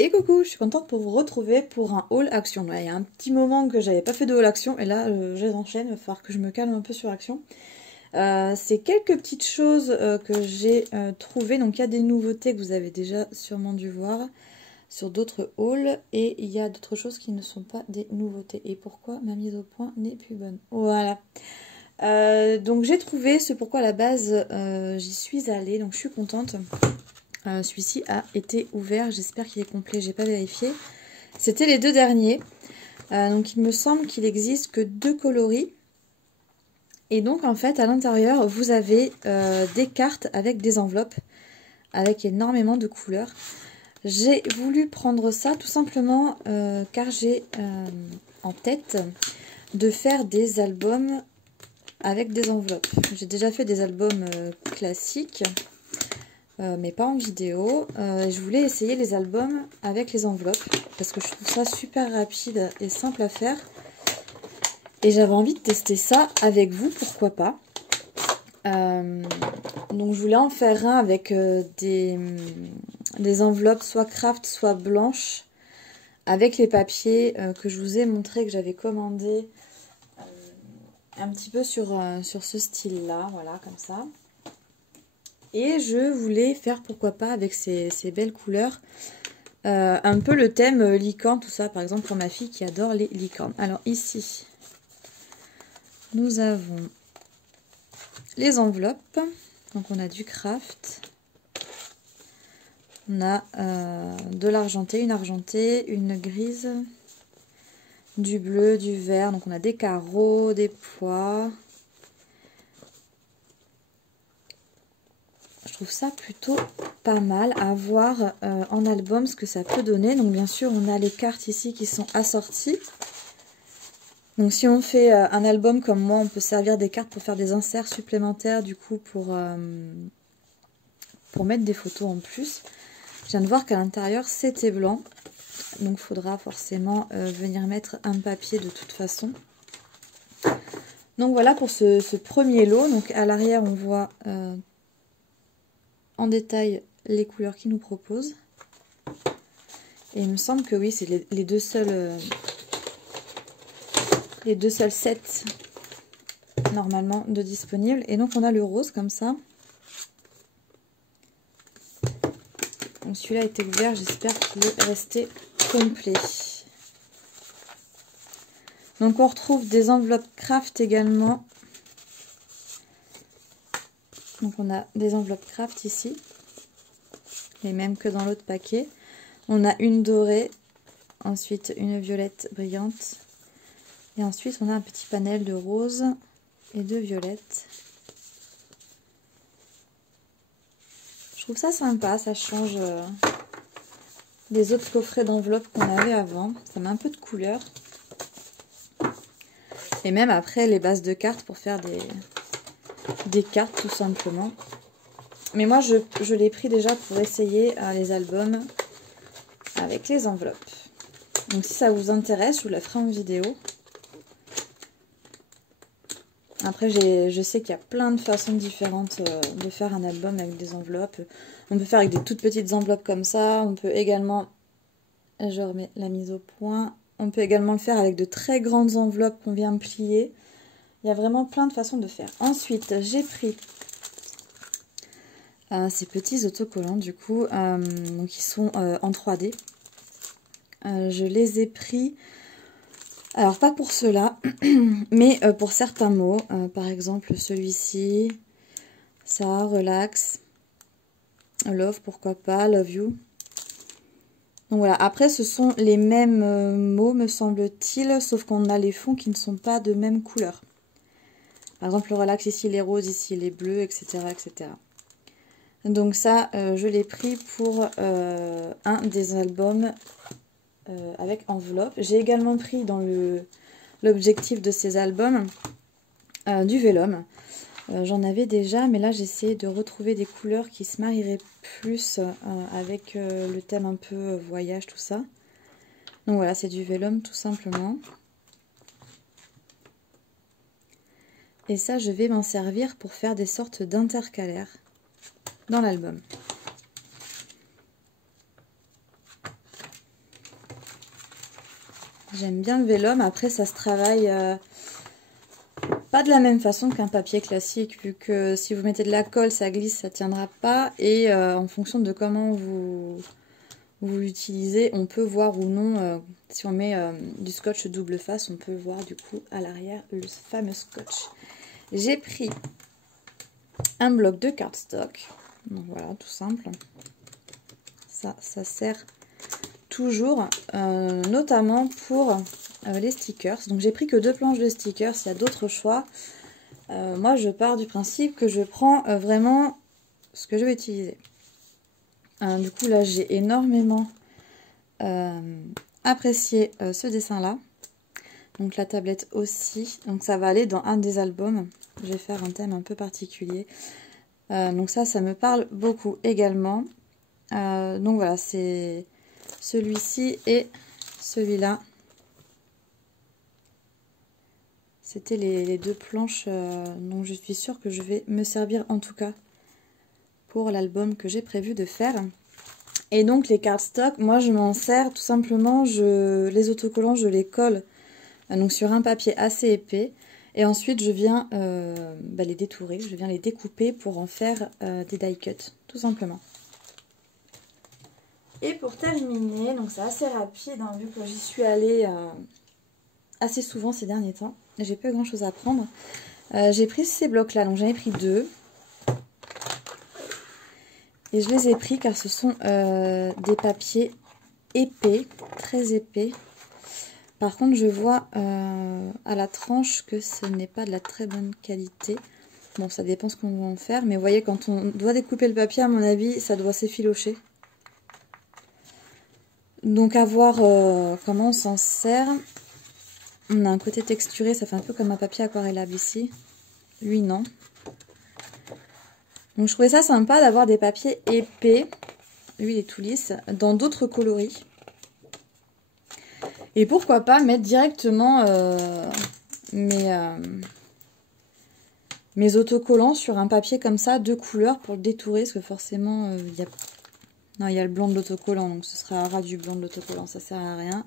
Et coucou, je suis contente pour vous retrouver pour un haul action. Il y a un petit moment que j'avais pas fait de haul action et là je les enchaîne, il va falloir que je me calme un peu sur action. C'est quelques petites choses que j'ai trouvées, donc il y a des nouveautés que vous avez déjà sûrement dû voir sur d'autres hauls et il y a d'autres choses qui ne sont pas des nouveautés. Et pourquoi ma mise au point n'est plus bonne? Voilà. Donc j'ai trouvé ce pourquoi à la base j'y suis allée, donc je suis contente. Celui-ci a été ouvert, j'espère qu'il est complet, j'ai pas vérifié. C'était les deux derniers. Donc il me semble qu'il existe que 2 coloris. Et donc en fait à l'intérieur vous avez des cartes avec des enveloppes avec énormément de couleurs. J'ai voulu prendre ça tout simplement car j'ai en tête de faire des albums avec des enveloppes. J'ai déjà fait des albums classiques. Mais pas en vidéo. Je voulais essayer les albums avec les enveloppes parce que je trouve ça super rapide et simple à faire. Et j'avais envie de tester ça avec vous, pourquoi pas. Donc je voulais en faire un avec des enveloppes soit craft, soit blanches, avec les papiers que je vous ai montré, que j'avais commandé un petit peu sur ce style-là, voilà, comme ça. Et je voulais faire, pourquoi pas, avec ces belles couleurs, un peu le thème licorne, tout ça, par exemple pour ma fille qui adore les licornes. Alors ici, nous avons les enveloppes. Donc on a du craft. On a de l'argenté, une grise, du bleu, du vert. Donc on a des carreaux, des pois. Je trouve ça plutôt pas mal à voir en album ce que ça peut donner. Donc bien sûr on a les cartes ici qui sont assorties. Donc si on fait un album comme moi, on peut servir des cartes pour faire des inserts supplémentaires du coup pour mettre des photos en plus. Je viens de voir qu'à l'intérieur c'était blanc. Donc il faudra forcément venir mettre un papier de toute façon. Donc voilà pour ce premier lot. Donc à l'arrière on voit en détail les couleurs qu'ils nous proposent. Et il me semble que oui, c'est les deux seuls sets normalement de disponibles. Et donc on a le rose comme ça. Donc celui-là a été ouvert, j'espère qu'il est resté complet. Donc on retrouve des enveloppes craft également. Donc on a des enveloppes craft ici, les mêmes que dans l'autre paquet. On a une dorée, ensuite une violette brillante. Et ensuite on a un petit panel de rose et de violette. Je trouve ça sympa, ça change des autres coffrets d'enveloppes qu'on avait avant. Ça met un peu de couleur. Et même après les bases de cartes pour faire des cartes tout simplement. Mais moi je l'ai pris déjà pour essayer les albums avec les enveloppes. Donc si ça vous intéresse, je vous la ferai en vidéo. Après je sais qu'il y a plein de façons différentes de faire un album avec des enveloppes. On peut faire avec des toutes petites enveloppes comme ça. On peut également, je remets la mise au point, on peut également le faire avec de très grandes enveloppes qu'on vient plier. Il y a vraiment plein de façons de faire. Ensuite, j'ai pris ces petits autocollants du coup, donc ils sont en 3D. Je les ai pris, alors pas pour ceux-là, mais pour certains mots. Par exemple celui-ci, ça, relax, love, pourquoi pas, love you. Donc voilà, après ce sont les mêmes mots me semble-t-il, sauf qu'on a les fonds qui ne sont pas de même couleur. Par exemple, le relax, ici les roses, ici les bleus, etc. etc. Donc ça, je l'ai pris pour un des albums avec enveloppe. J'ai également pris dans l'objectif de ces albums du vélum. J'en avais déjà, mais là j'ai essayé de retrouver des couleurs qui se marieraient plus avec le thème un peu voyage, tout ça. Donc voilà, c'est du vélum tout simplement. Et ça, je vais m'en servir pour faire des sortes d'intercalaires dans l'album. J'aime bien le vélum. Après, ça se travaille pas de la même façon qu'un papier classique, vu que si vous mettez de la colle, ça glisse, ça tiendra pas. Et en fonction de comment vous l'utilisez, on peut voir ou non, si on met du scotch double face, on peut voir du coup à l'arrière le fameux scotch. J'ai pris un bloc de cardstock. Donc voilà, tout simple. Ça sert toujours, notamment pour les stickers. Donc j'ai pris que 2 planches de stickers, il y a d'autres choix. Moi je pars du principe que je prends vraiment ce que je vais utiliser. Du coup là j'ai énormément apprécié ce dessin là. Donc la tablette aussi. Donc ça va aller dans un des albums. Je vais faire un thème un peu particulier. Donc ça me parle beaucoup également. Donc voilà, c'est celui-ci et celui-là. C'était les 2 planches dont je suis sûre que je vais me servir en tout cas pour l'album que j'ai prévu de faire. Et donc les cardstock, moi je m'en sers tout simplement, les autocollants je les colle donc sur un papier assez épais. Et ensuite je viens les détourer, je viens les découper pour en faire des die cuts, tout simplement. Et pour terminer, donc c'est assez rapide, hein, vu que j'y suis allée assez souvent ces derniers temps. J'ai pas grand chose à prendre. J'ai pris ces blocs là, donc j'en ai pris 2. Et je les ai pris car ce sont des papiers épais, très épais. Par contre je vois à la tranche que ce n'est pas de la très bonne qualité. Bon, ça dépend ce qu'on va en faire, mais vous voyez, quand on doit découper le papier, à mon avis, ça doit s'effilocher. Donc à voir comment on s'en sert. On a un côté texturé, ça fait un peu comme un papier aquarellable ici. Lui non. Donc je trouvais ça sympa d'avoir des papiers épais, lui il est tout lisse, dans d'autres coloris. Et pourquoi pas mettre directement mes autocollants sur un papier comme ça, 2 couleurs pour le détourer, parce que forcément il y a le blanc de l'autocollant, donc ce sera ras du blanc de l'autocollant, ça sert à rien.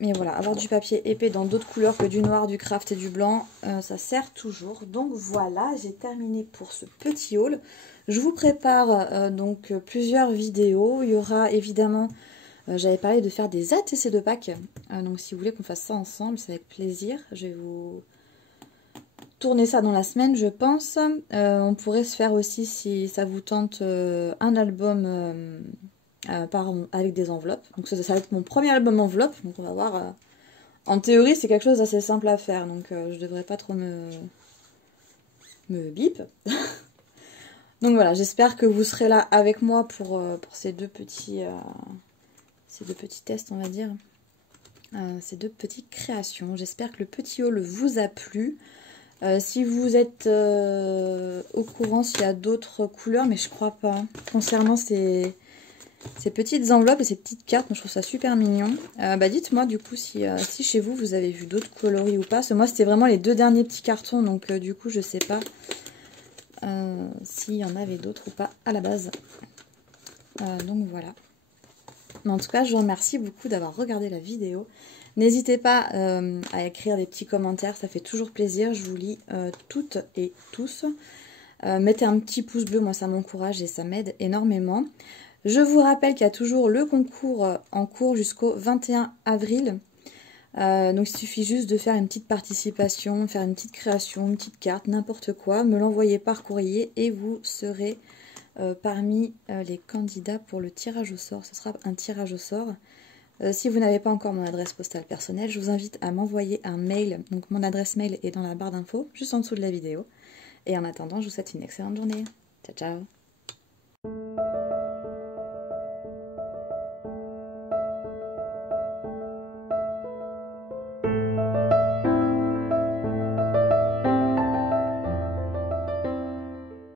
Mais voilà, avoir du papier épais dans d'autres couleurs que du noir, du craft et du blanc, ça sert toujours. Donc voilà, j'ai terminé pour ce petit haul. Je vous prépare donc plusieurs vidéos. Il y aura évidemment, j'avais parlé de faire des ATC de Pâques. Donc si vous voulez qu'on fasse ça ensemble, c'est avec plaisir. Je vais vous tourner ça dans la semaine, je pense. On pourrait se faire aussi, si ça vous tente, un album... avec des enveloppes. Donc ça va être mon premier album enveloppe. Donc on va voir. En théorie, c'est quelque chose d'assez simple à faire. Donc je devrais pas trop me bip. Donc voilà, j'espère que vous serez là avec moi pour ces deux petits tests, on va dire. Ces 2 petites créations. J'espère que le petit haul vous a plu. Si vous êtes au courant s'il y a d'autres couleurs, mais je crois pas. Concernant ces petites enveloppes et ces petites cartes, moi je trouve ça super mignon. Dites-moi du coup si chez vous, vous avez vu d'autres coloris ou pas. Parce que moi c'était vraiment les 2 derniers petits cartons, donc du coup je sais pas s'il y en avait d'autres ou pas à la base. Donc voilà. Mais en tout cas, je vous remercie beaucoup d'avoir regardé la vidéo. N'hésitez pas à écrire des petits commentaires, ça fait toujours plaisir. Je vous lis toutes et tous. Mettez un petit pouce bleu, moi ça m'encourage et ça m'aide énormément. Je vous rappelle qu'il y a toujours le concours en cours jusqu'au 21 avril. Donc il suffit juste de faire une petite participation, faire une petite création, une petite carte, n'importe quoi. Me l'envoyer par courrier et vous serez parmi les candidats pour le tirage au sort. Ce sera un tirage au sort. Si vous n'avez pas encore mon adresse postale personnelle, je vous invite à m'envoyer un mail. Donc mon adresse mail est dans la barre d'infos, juste en dessous de la vidéo. Et en attendant, je vous souhaite une excellente journée. Ciao, ciao!